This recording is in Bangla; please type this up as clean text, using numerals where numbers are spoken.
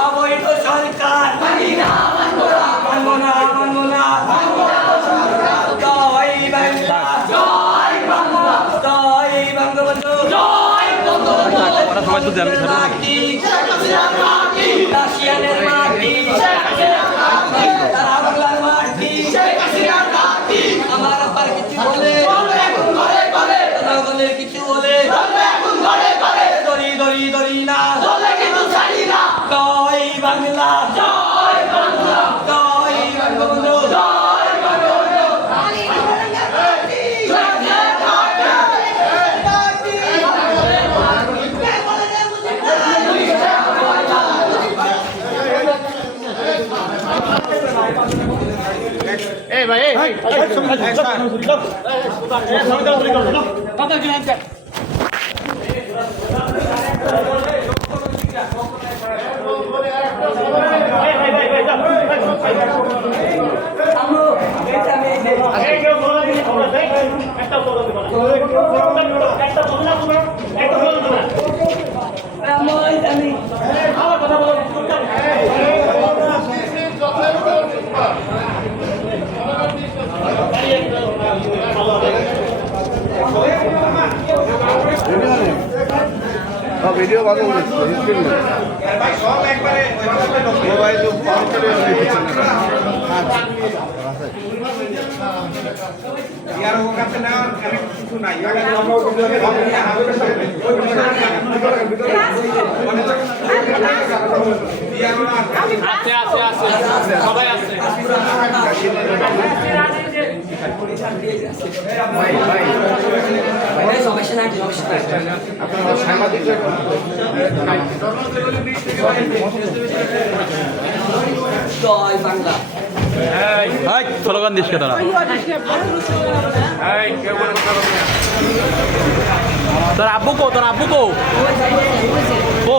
অবৈধ সরকার জয় বাংলা, জয় বঙ্গবন্ধু, রাশিয়ানের মাটি, বাংলার মাটি, আমার আব্বার কিছু বলে, জনগণের কিছু বলে, দড়ি দড়ি দড়ি না, জয় বাংলা, জয় বাংলা, জয় বঙ্গবন্ধু, জয় বঙ্গবন্ধু। এই ভাই এই ভিডিও ভালো হচ্ছে মোবাইল সবাই আছে জয় বাংলা, স্লোগান দিস কে তারা তোর আব্বু কো ও